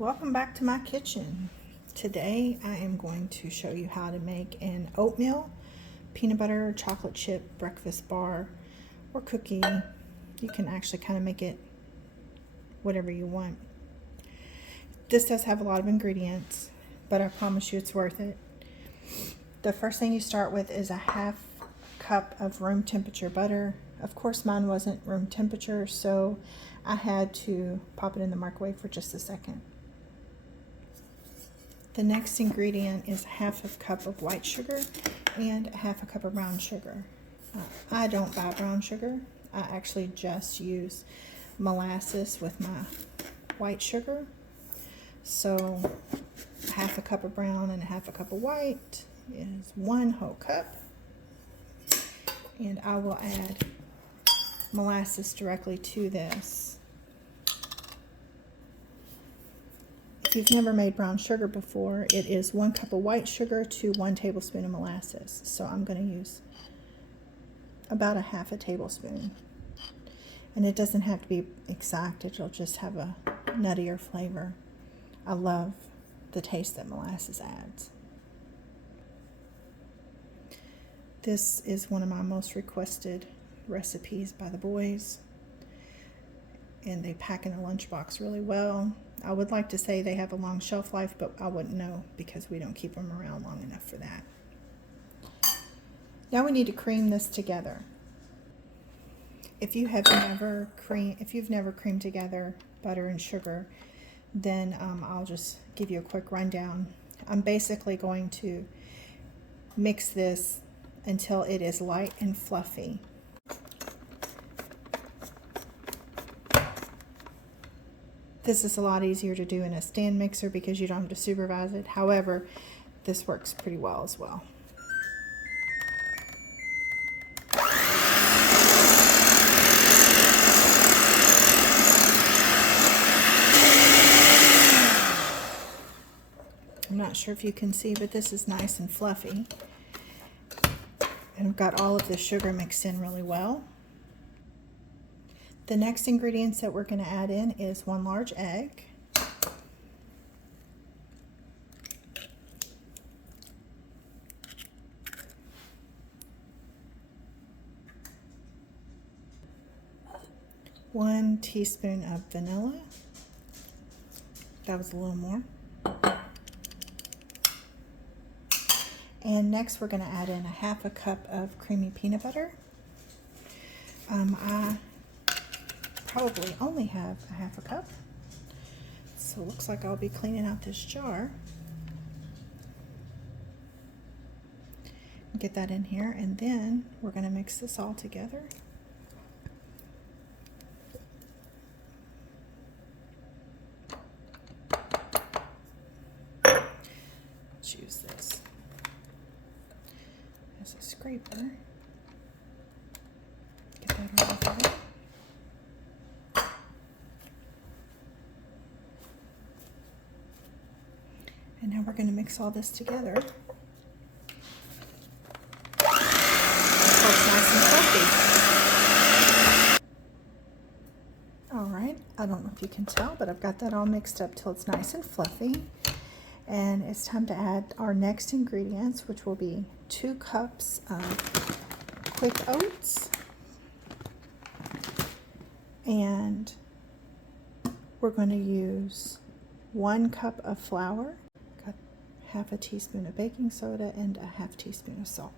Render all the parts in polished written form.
Welcome back to my kitchen. Today I am going to show you how to make an oatmeal, peanut butter, chocolate chip breakfast bar or cookie. You can actually kind of make it whatever you want. This does have a lot of ingredients, but I promise you it's worth it. The first thing you start with is a half cup of room temperature butter. Of course mine wasn't room temperature, so I had to pop it in the microwave for just a second. The next ingredient is half a cup of white sugar and half a cup of brown sugar. I don't buy brown sugar. I actually just use molasses with my white sugar. So half a cup of brown and half a cup of white is 1 whole cup. And I will add molasses directly to this. If you've never made brown sugar before, it is 1 cup of white sugar to 1 tablespoon of molasses. So I'm going to use about a half a tablespoon. And it doesn't have to be exact, it'll just have a nuttier flavor. I love the taste that molasses adds. This is one of my most requested recipes by the boys, and they pack in a lunchbox really well. I would like to say they have a long shelf life, but I wouldn't know because we don't keep them around long enough for that. Now we need to cream this together. If you've never creamed together butter and sugar, then I'll just give you a quick rundown. I'm basically going to mix this until it is light and fluffy. This is a lot easier to do in a stand mixer because you don't have to supervise it. However, this works pretty well as well. I'm not sure if you can see, but this is nice and fluffy. And I've got all of the sugar mixed in really well. The next ingredients that we're going to add in is 1 large egg, one teaspoon of vanilla. That was a little more. And next we're going to add in a half a cup of creamy peanut butter. I probably only have a half a cup, so it looks like I'll be cleaning out this jar. Get that in here, and then we're going to mix this all together. Let's use this as a scraper. Get that all over there. And now we're going to mix all this together. It's nice and fluffy. Alright, I don't know if you can tell, but I've got that all mixed up till it's nice and fluffy. And it's time to add our next ingredients, which will be 2 cups of quick oats. And we're going to use 1 cup of flour. Half a teaspoon of baking soda and a half teaspoon of salt.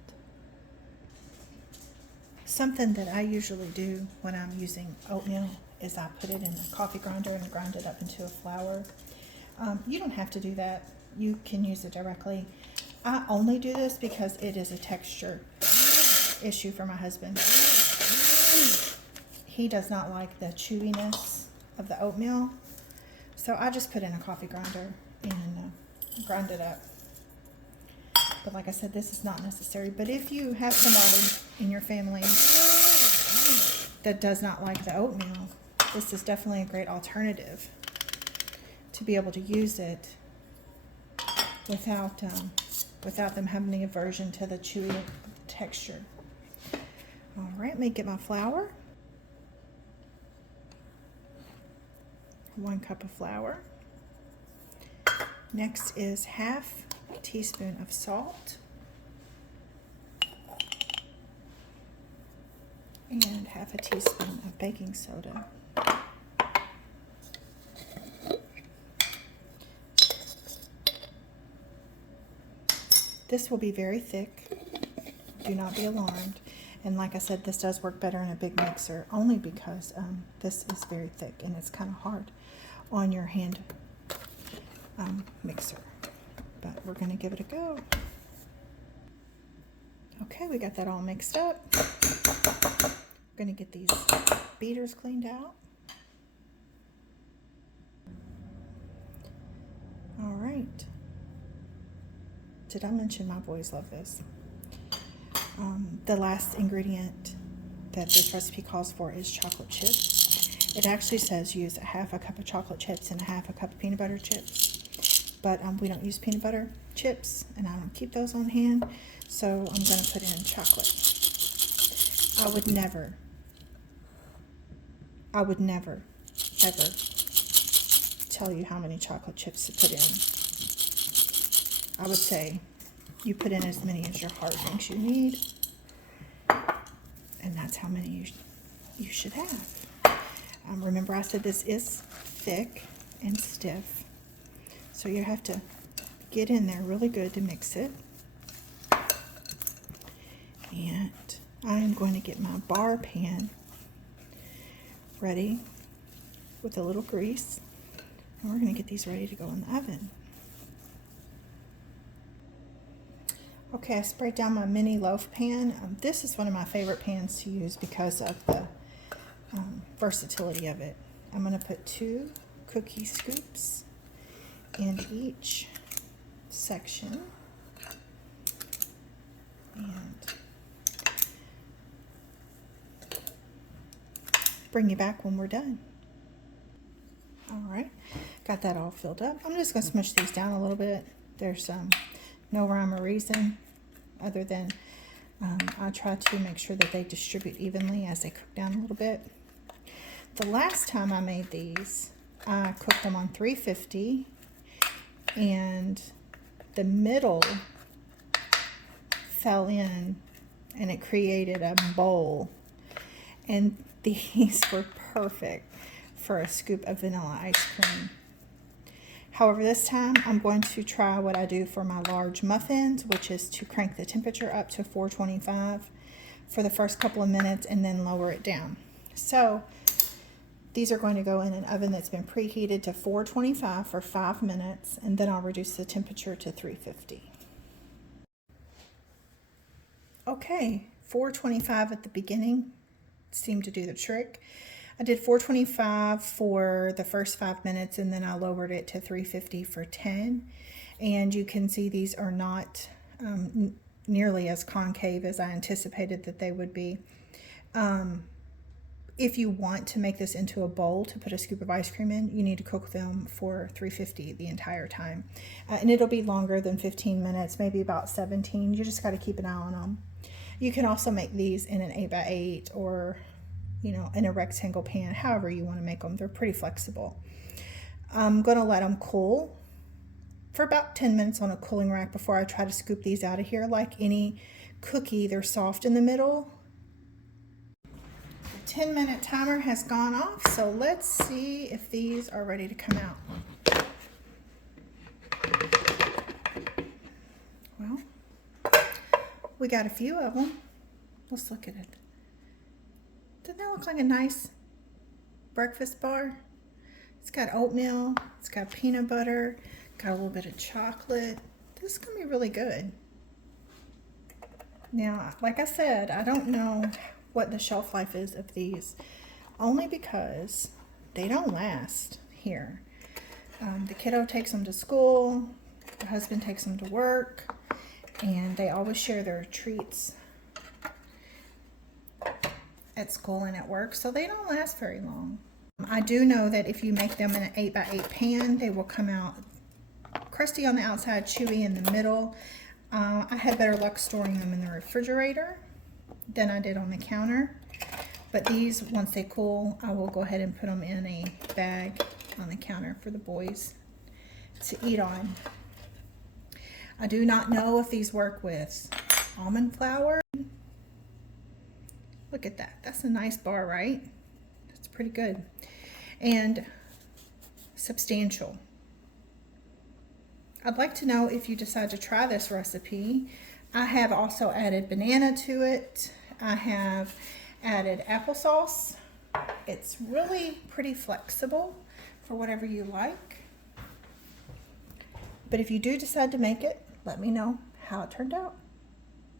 Something that I usually do when I'm using oatmeal is I put it in a coffee grinder and grind it up into a flour. You don't have to do that. You can use it directly. I only do this because it is a texture issue for my husband. He does not like the chewiness of the oatmeal, so I just put in a coffee grinder and grind it up. But like I said, this is not necessary. But if you have somebody in your family that does not like the oatmeal, this is definitely a great alternative to be able to use it without them having any aversion to the chewy texture. All right, let me get my flour. 1 cup of flour. Next is half a teaspoon of salt and half a teaspoon of baking soda. This will be very thick. Do not be alarmed. And like I said, this does work better in a big mixer only because this is very thick and it's kind of hard on your hand mixer. But we're going to give it a go. Okay, we got that all mixed up. We're going to get these beaters cleaned out. All right. Did I mention my boys love this? The last ingredient that this recipe calls for is chocolate chips. It actually says use a half a cup of chocolate chips and a half a cup of peanut butter chips. But we don't use peanut butter chips, and I don't keep those on hand, so I'm going to put in chocolate. I would never, ever tell you how many chocolate chips to put in. I would say you put in as many as your heart thinks you need, and that's how many you should have. Remember I said this is thick and stiff, so you have to get in there really good to mix it. And I am going to get my bar pan ready with a little grease, and we're going to get these ready to go in the oven. Okay, I sprayed down my mini loaf pan. This is one of my favorite pans to use because of the versatility of it. I'm going to put 2 cookie scoops in each section. And bring you back when we're done. All right, got that all filled up. I'm just going to smush these down a little bit. There's no rhyme or reason other than I try to make sure that they distribute evenly as they cook down a little bit. The last time I made these, I cooked them on 350, and the middle fell in and it created a bowl, and these were perfect for a scoop of vanilla ice cream. However, this time I'm going to try what I do for my large muffins, which is to crank the temperature up to 425 for the first couple of minutes and then lower it down. So these are going to go in an oven that's been preheated to 425 for 5 minutes, and then I'll reduce the temperature to 350. Okay, 425 at the beginning seemed to do the trick. I did 425 for the first 5 minutes, and then I lowered it to 350 for 10. And you can see these are not nearly as concave as I anticipated that they would be. If you want to make this into a bowl to put a scoop of ice cream in, you need to cook them for 350 the entire time. And it'll be longer than 15 minutes, maybe about 17. You just got to keep an eye on them. You can also make these in an 8x8 or in a rectangle pan, however you want to make them. They're pretty flexible. I'm going to let them cool for about 10 minutes on a cooling rack before I try to scoop these out of here. Like any cookie, they're soft in the middle. The 10-minute timer has gone off, so let's see if these are ready to come out. Well, we got a few of them. Let's look at it. Doesn't that look like a nice breakfast bar? It's got oatmeal, it's got peanut butter, got a little bit of chocolate. This is going to be really good. Now, like I said, I don't know what the shelf life is of these, only because they don't last here. The kiddo takes them to school, the husband takes them to work, and they always share their treats at school and at work, so they don't last very long. I do know that if you make them in an 8x8 pan, they will come out crusty on the outside, chewy in the middle. I had better luck storing them in the refrigerator than I did on the counter. But these, once they cool, I will go ahead and put them in a bag on the counter for the boys to eat on. I do not know if these work with almond flour. Look at that. That's a nice bar, right? That's pretty good. And substantial. I'd like to know if you decide to try this recipe. I have also added banana to it. I have added applesauce. It's really pretty flexible for whatever you like. But if you do decide to make it, let me know how it turned out.